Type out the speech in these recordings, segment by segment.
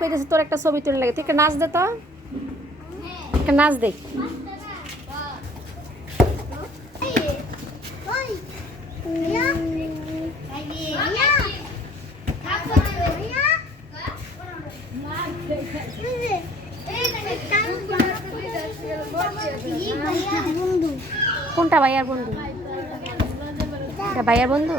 কইতেছে, তোর একটা ছবি তুলে লাগে, তুই একটা নাচ দে তো। একটা নাচ দে। কোনটা ভাইয়ার বন্ধু? এটা ভাইয়ার বন্ধু?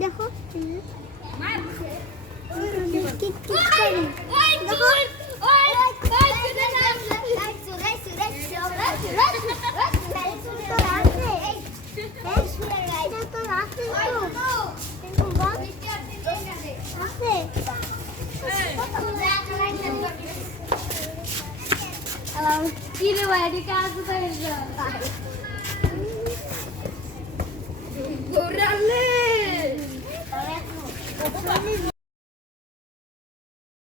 দেখো কি কিরে বাইরে কাজ করছ ঘুরালে